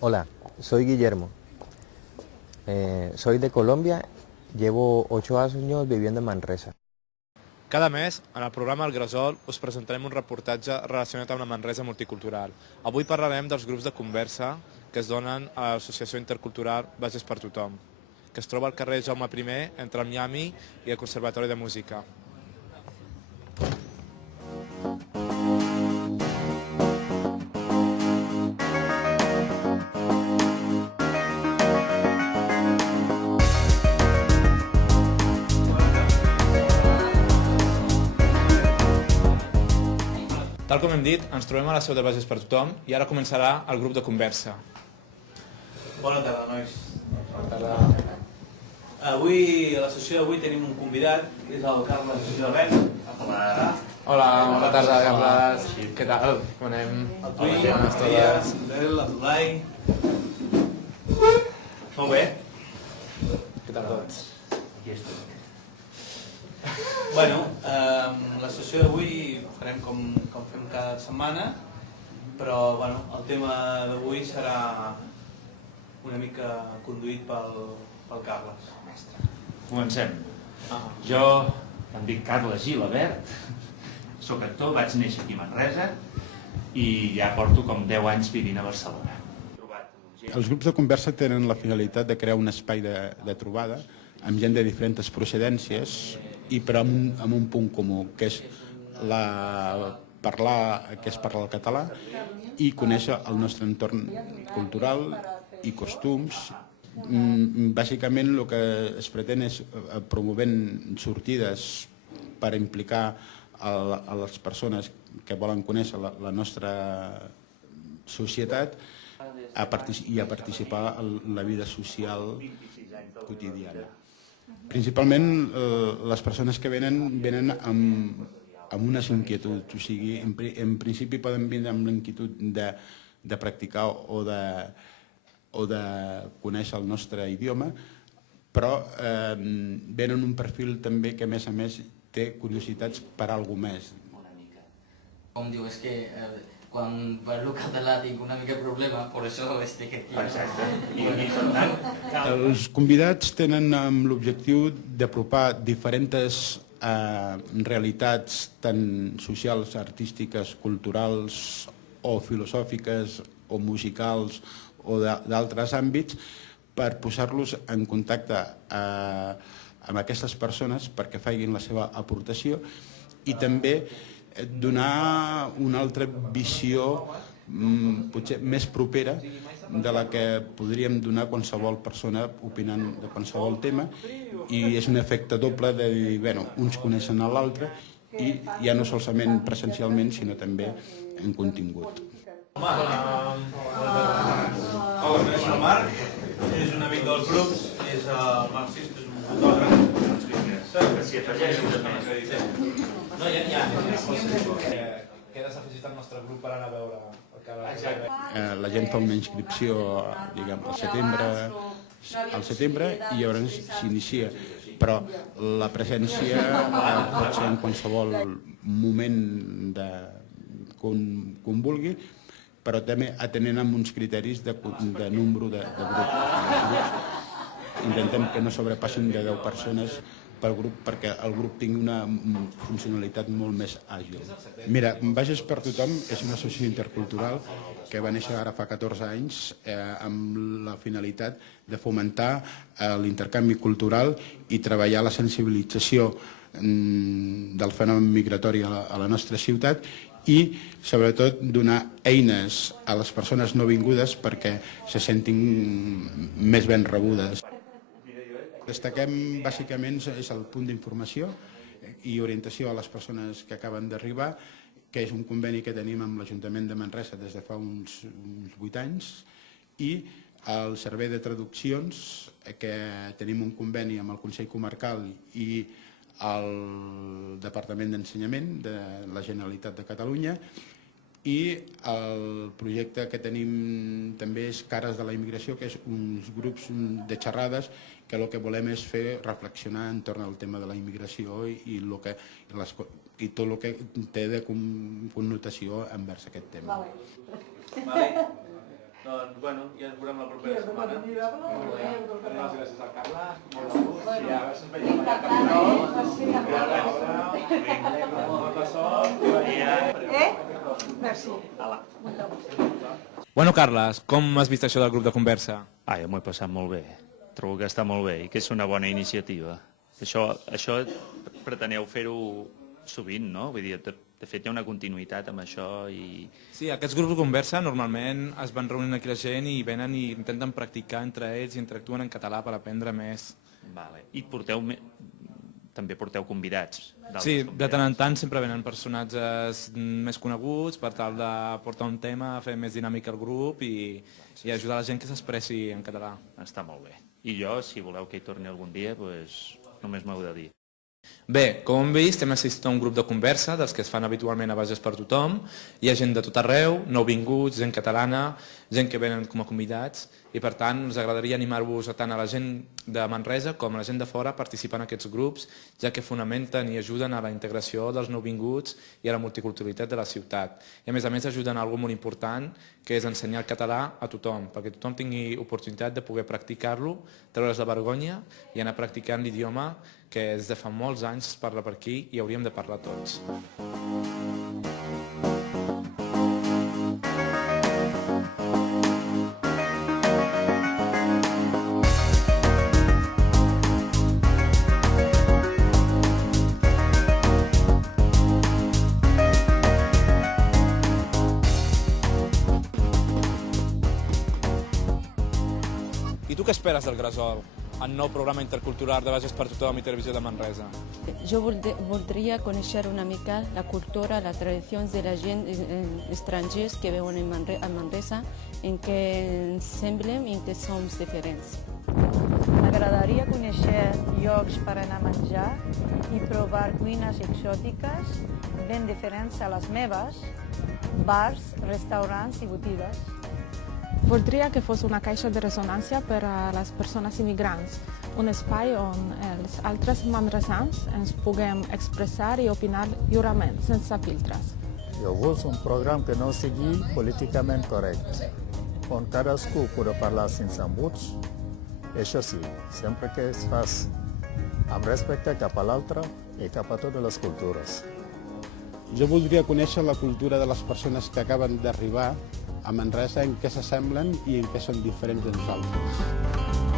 Hola, soy Guillermo. Soy de Colombia, llevo 8 años viviendo en Manresa. Cada mes, en el programa El Gresol, us presentarem un reportatge relacionat amb la Manresa multicultural. Avui parlarem dels grups de conversa que es donen a l'Associació Intercultural Bases per Tothom, que es troba al carrer Jaume I, entre el Miami i el Conservatori de Música. Tal com hem dit, ens trobem a la seu de Bases per Tothom i ara començarà el grup de conversa. Bona tarda, nois. Bona tarda. Avui, a la sessió d'avui, tenim un convidat, que és el Carles Gilabert. Hola. Hola, bona tarda, Carles. Què tal? Com anem? El Tui, el Maria, l'Andrel, el Zulai. Molt bé. Què tal tots? Aquí estem. Bueno, la sessió d'avui farem com fem cada setmana, però bueno, el tema d'avui serà una mica conduït pel Carles. Comencem. Jo em dic Carles Gilabert, soc actor, vaig néixer aquí a Manresa i ja porto com 10 anys vivint a Barcelona. Els grups de conversa tenen la finalitat de crear un espai de trobada amb gent de diferents procedències i però amb un punt comú, que és parlar el català i conèixer el nostre entorn cultural i costums. Bàsicament el que es pretén és promovent sortides per implicar a les persones que volen conèixer la nostra societat i a participar en la vida social quotidiana. Principalment les persones que venen amb unes inquietuds, o sigui, en principi poden vindre amb l'inquietud de practicar o de conèixer el nostre idioma, però venen un perfil també que a més té curiositats per alguna més. Com diu, és que quan parlo català tinc una mica de problema, per això estic aquí. Exacte. I per tant, Els convidats tenen l'objectiu d'apropar diferents realitats tant socials, artístiques, culturals o filosòfiques o musicals o d'altres àmbits per posar-los en contacte amb aquestes persones perquè facin la seva aportació i també donar una altra visió potser més propera de la que podríem donar qualsevol persona opinant de qualsevol tema, i és un efecte doble de dir, bueno, uns coneixen a l'altre i ja no solament presencialment sinó també en contingut. Hola, és el Marc, és un amic dels grups, és el Marxist, és un fotògraf. que s'hi afegeixen també. No, ja. Quedes afegit al nostre grup per anar a veure el que La gent fa una inscripció diguem, al setembre i llavors s'inicia, però la presència pot ser en qualsevol moment quan vulgui, però també atenent amb uns criteris de número de grup. Intentem que no sobrepassin de 10 persones pel grup perquè el grup tingui una funcionalitat molt més àgil. Mira, Bases per Tothom és una associació intercultural que va néixer ara fa 14 anys amb la finalitat de fomentar l'intercanvi cultural i treballar la sensibilització del fenomen migratori a la nostra ciutat i sobretot donar eines a les persones no vingudes perquè se sentin més ben rebudes. Destaquem bàsicament és el punt d'informació i orientació a les persones que acaben d'arribar, que és un conveni que tenim amb l'Ajuntament de Manresa des de fa uns 8 anys, i el servei de traduccions, que tenim un conveni amb el Consell Comarcal i el Departament d'Ensenyament de la Generalitat de Catalunya, i el projecte que tenim també és Cares de la Immigració, que és uns grups de xerrades que el que volem és fer reflexionar entorn al tema de la immigració i tot el que té de connotació envers aquest tema. Doncs, bueno, ja ens veurem la propera setmana. Gràcies al Carles, molt de gust, i a veure si ens veiem allà a Camprodon. Molta sort. Merci. Bueno, Carles, com has vist això del grup de conversa? Jo m'ho he passat molt bé. Trobo que està molt bé i que és una bona iniciativa. Això preteneu fer-ho sovint, no? Vull dir, de fet hi ha una continuïtat amb això i... Sí, aquests grups de conversa normalment es van reunint aquí la gent i venen i intenten practicar entre ells i interactuen en català per aprendre més. Vale. I també porteu convidats. Sí, de tant en tant sempre venen personatges més coneguts per tal de portar un tema, fer més dinàmica al grup i ajudar la gent que s'expressi en català. Està molt bé. I jo, si voleu que hi torni algun dia, només m'heu de dir. Bé, com hem vist, hem assistit a un grup de conversa dels que es fan habitualment a Bages per Tothom. Hi ha gent de tot arreu, nouvinguts, gent catalana, gent que venen com a convidats i per tant ens agradaria animar-vos tant a la gent de Manresa com a la gent de fora a participar en aquests grups, ja que fonamenten i ajuden a la integració dels nouvinguts i a la multiculturalitat de la ciutat. I a més ajuden a alguna molt important, que és ensenyar el català a tothom, perquè tothom tingui oportunitat de poder practicar-lo, treure's la vergonya i anar practicant l'idioma que des de fa molts anys es parla per aquí i hauríem de parlar tots. I tu què esperes del Gresol, el nou programa intercultural de Bages per Tothom i Televisió de Manresa? Jo voldria conèixer una mica la cultura, les tradicions de la gent estrangers que veuen a Manresa, en què ens semblem i en què som diferents. M'agradaria conèixer llocs per anar a menjar i provar cuines exòtiques ben diferents a les meves, bars, restaurants i botigues. Voldria que fos una caixa de ressonància per a les persones immigrants, un espai on els altres manresans ens puguem expressar i opinar lliurement, sense filtres. Jo vull un programa que no sigui políticament correcte, on cadascú pugui parlar sense embuts. Això sí, sempre que es fas amb respecte cap a l'altre i cap a totes les cultures. Jo voldria conèixer la cultura de les persones que acaben d'arribar a Manresa, en què s'assemblen i en què són diferents de nosaltres.